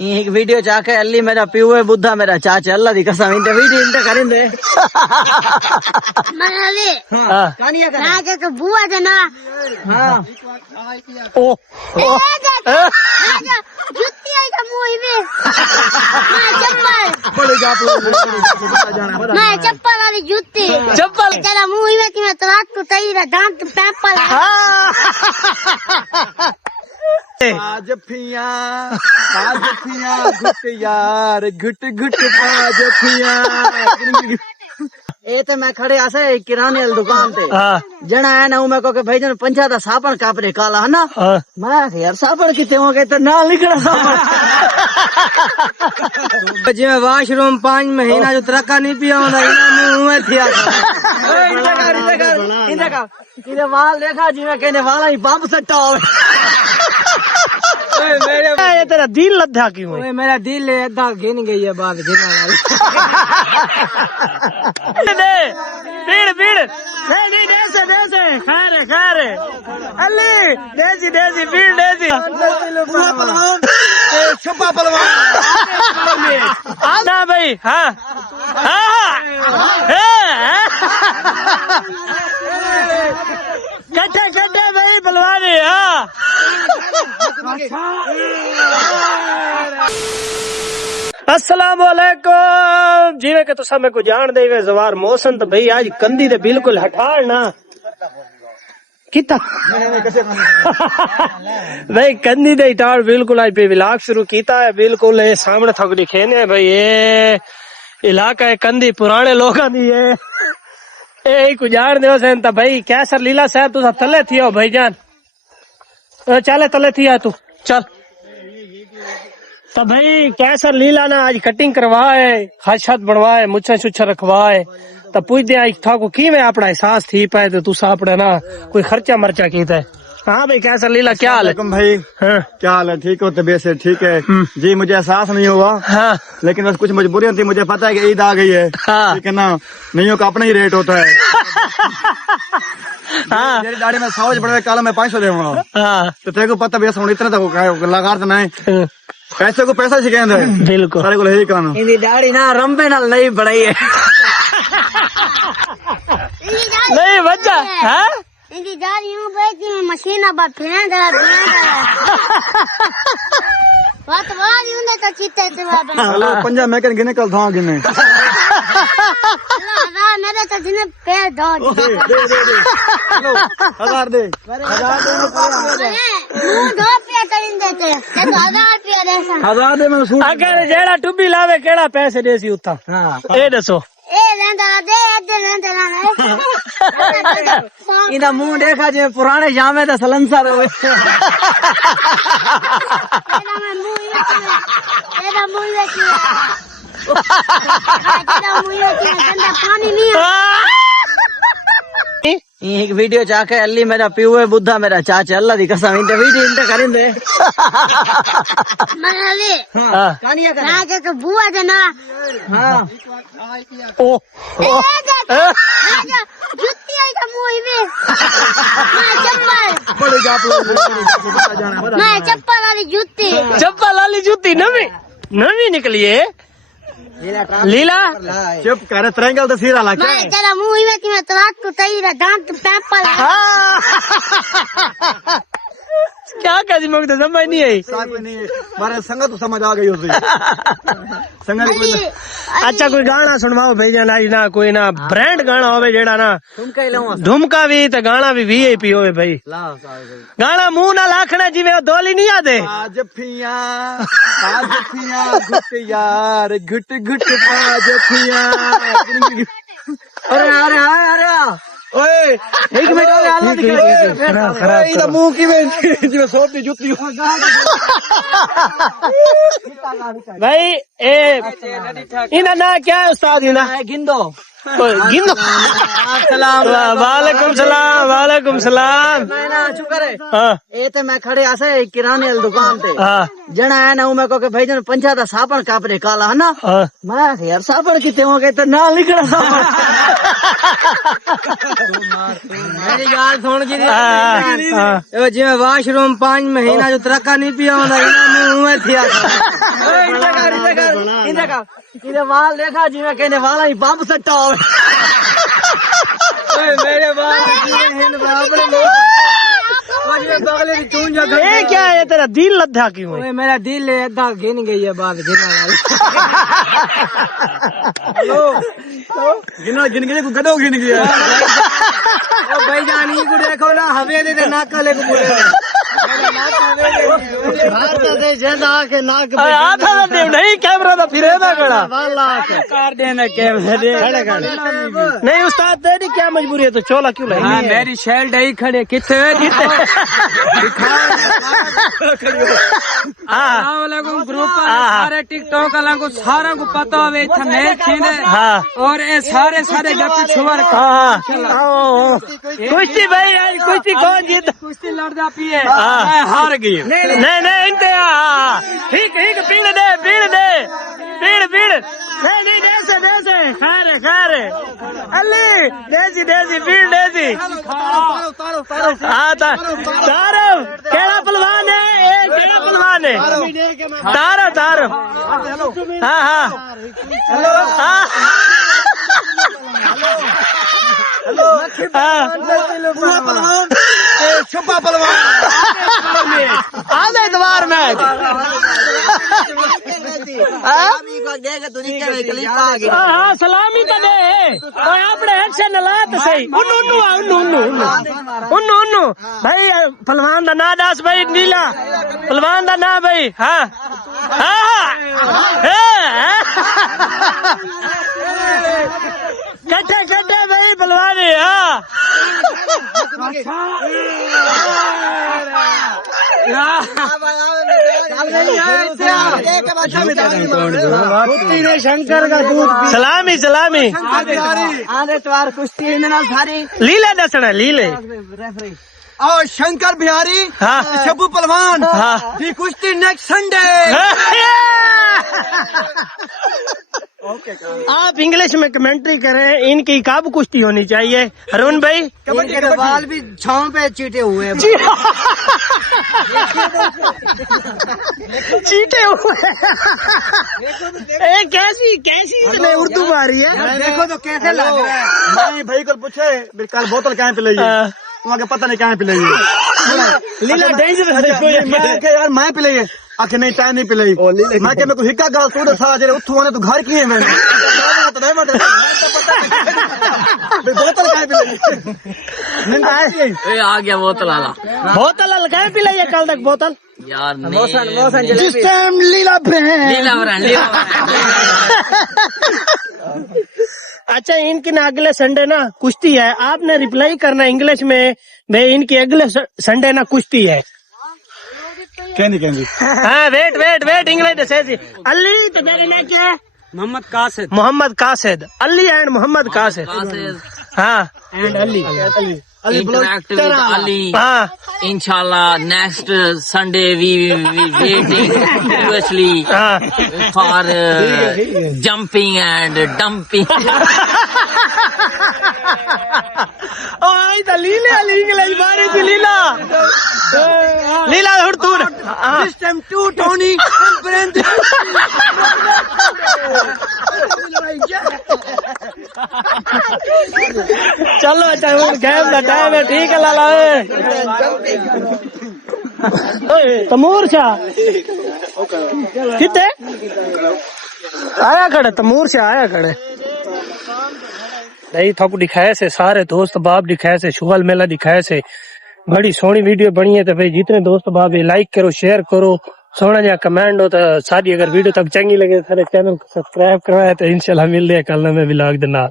एक वीडियो चाके अल्ली मेरा प्यू है बुद्धा मेरा चाचा अल्लाह दी कसम इंटे वीडियो इंटे करेंदे मनाले हां कानिया कर ना के बुआ जना हां ओ जुत्ती आई का मुंह में मैं चप्पल बड़े जाप लोग मैं चप्पल वाली जुत्ती चप्पल तेरा मुंह में कि मैं तो रात को तेरा दांत पैपल आज फिया घुट यार घुट घुट आज फिया ए तो मैं खड़े आसे किराने वाली दुकान पे जना है ना मैं को के भाई जन पंचा दा साबण कापरे काला है ना मैं यार साबण किते हो गए तो ना लिखना साबण जी मैं वॉशरूम 5 महीना जो तरक्का नहीं पिया होना इना मुंह में थिया इधर वाल देखा जी मैं कहने वाला ही पंप सट्टा हो ये तेरा दिल लद्दा क्यों है? मेरा दिल अद्धा गिन गई है बात गिनने वाली भीड़ नहीं देसे खारे अली देसी भीड़ देसी छुपा पलवान ना भाई हाँ कट्टे भाई पलवानी हाँ अस्सलामुअलैकुम जिवे के तुसा मेरे को जान दे जवार मौसम तो भाई आज कंदी दे बिल्कुल हटाड़ ना किता भाई कंदी दे हटाड़ बिल्कुल आज पे व्लॉग शुरू कीता है बिल्कुल ये सामने थक दिखे ने भाई ये इलाका है कंदी पुराने लोगों दी है ए को जान दे सन ता भाई कैसर लीला साहब तुसा तले थी हो भाईजान चले तले थी तू चल तो भाई कैसर लीला ना आज कटिंग करवाए हद बनवाए मुच्छा छुच्छा रखवाए तो पूछते आज था को की में अपना एहसास थी पाए तो तुसा अपना ना कोई खर्चा मर्चा कीता है। हाँ भाई कैसर लीला क्या हाल है भाई? हाँ। क्या हाल है? ठीक हो? तबीयत से ठीक है जी? मुझे एहसास नहीं हुआ हाँ। लेकिन बस कुछ मजबूरियां थी। मुझे पता है कि ईद आ गई है हाँ। ठीक है ना, नहीं हो का अपना ही रेट होता है। हाँ। मेरी दाढ़ी में 100 बढ़े काला मैं 500 देऊंगा। हाँ। तो तेरे को पता भी इतना तक लगा तो नहीं पैसे को पैसा सिखेंगे बिल्कुल सारे को यही कहना। इनकी दाढ़ी ना रंबे नाल नहीं बढ़ाई है नहीं बच्चा है इनकी जा रही हूँ बैठी में मशीन अब फेंक रहा बात वाली उन्हें तो चीते थे हेलो पंजाब में गिने कल था गिने मेरे तो जिन्हें पैर धो 1000 दे 2 रुपया करीन देते 1000 रुपया दे 1000 दे मैं सूट अगर जेड़ा टुब्बी लावे केड़ा पैसे देसी उता ए दसो ए लेंदा दे अदे लेंदा ना इना मुंह देखा जे पुराने जामे दा सलंसर होवे तेरा मुंह पानी नहीं एक वीडियो चाके अल्ली मेरा प्यू है बुद्धा मेरा चाचा अल्लाह दी कसम इंटे वीडियो इंटे करेंदे मनाले हाँ। कानिया कर ना के बुआ जना हां ओ जुत्ती आई का मुंह में मैं चप्पल बड़े जाप लोग मैं चप्पल वाली जुत्ती चप्पल वाली जूती नवी निकली है लीला चुप कर ट्रायंगल तो सिरा ला मैं तेरा मुंह में कि मैं तो रात को तेरा दांत पैपल क्या कहती मुझे तो समझ नहीं आई। हमारे संगत तो समझ आ गई उसे संगत कोई अच्छा कोई गाना सुनवाओ भैया ना ना कोई ना ब्रांड गाना होवे जेड़ा ना तुमका ही लाऊं ढुमका भी तो गाना भी वीआईपी होवे भाई लाओ गाना मुंह ना लाखना जिवे दोली नहीं आदे आज फिया घुट यार घुट घुट आज फिया अरे अरे अरे ओए एक मिनट हो गया अल्लाह दी ये तो मुंह की में जिਵੇਂ सोती जुत्ती भाई ए इना ना क्या है उस्ताद इना गिंदो गिनो सलाम वालेकुम सलाम मैं ना शुक्र है हाँ ए तो मैं खड़े आसे किराने वाली दुकान पे हाँ जना है ना मैं को के भाई जन पंचा दा साबण कापरे काला है ना हाँ मैं यार साबण किते हो गए तो ना लिखना साबण मेरी गाल सुन के जिम्मे वाशरूम 5 महीना जो तरक्का नहीं पिया वाल देखा जिम्मे कहने वाला ही बम सट्टा हो मेरे ये क्या है तेरा दिल लद्दा क्यों है? मेरा दिल अद्धा गिन गई है बात गिना गिन गए गडो गिन गया भाई जानी को देखो ना हवे दे नाक ले को बोले नहीं कैमरा तो फिर कार देना कैमरा दे नहीं उस्ताद तेरी क्या मजबूरी है तो चोला क्यों लाई? मेरी शैल डई खड़े किथे ग्रुप सारे टिकटॉक वाला को सारा को पता होवे इतना मैच छीने और ये सारे गप्पी छुवर कुश्ती भाई आज कुश्ती कौन जीत? कुश्ती लड़दा पिए हार गई नहीं इनते ठीक पीड़ दे नहीं देसे खारे अली देसी पीड़ देसी हाँ तारो केड़ा पहलवान है तारो हाँ छुपा पलवान आधे द्वार में सलामी तो दे अपने एक्शन ला तो सही उन्नू भाई पहलवान का ना दस भाई नीला पहलवान का ना भाई हाँ कट्ठे भाई पहलवानी हाँ शंकर का दूध सलामी आधे त्वार कुश्ती सारी लीले दसना लीले और शंकर बिहारी हाँ शब्बू पलवान हाँ दी कुश्ती नेक्स्ट संडे। आप इंग्लिश में कमेंट्री करें इनकी कब कुश्ती होनी चाहिए अरुण भाई? इनके बाल भी छांव पे चीटे हुए हैं चीटे हुए कैसी इसने उर्दू मारी है देखो तो कैसे लग रहा है। मैं भाई को पूछे कल बोतल कहाँ पे लगी वहाँ पता नहीं कहाँ पे लगी लीला यार मैं पिलाई है आखिर नहीं टाइम नहीं पिलाई मैं मेरे को हिक्का गाल सूद था जरे उठू होने तो घर की है मैंने बोतल कहाँ पे लगी आ गया बोतल वाला बोतल कहाँ पिलाई है कल तक बोतल यार जिस टाइम लीला अच्छा इनकी ना अगले संडे ना कुश्ती है आपने रिप्लाई करना इंग्लिश में भाई इनकी अगले संडे ना कुश्ती है कहनी हाँ वेट इंग्लिश से अली तो मेरे नाम क्या है? मोहम्मद कासिद अली एंड मोहम्मद कासिद हाँ and Ali interact with Ali. Inshallah, next Sunday we waiting seriously for jumping and dumping. Leela This time too, Tony. चलो अच्छा गेम का टाइम है ठीक है लाला तमूर शाह कितने आया खड़े तमूर शाह आया खड़े नहीं थोक दिखाए से सारे दोस्त बाप दिखाए से शुगल मेला दिखाए से बड़ी सोहनी वीडियो बनी है तो भाई जितने दोस्त बाप लाइक करो शेयर करो सोना जहाँ कमेंट हो तो सारी अगर वीडियो तक चंगी लगे सारे चैनल को सब्सक्राइब करवाए तो इंशाल्लाह मिलते हैं कल में व्लॉग दे नाल।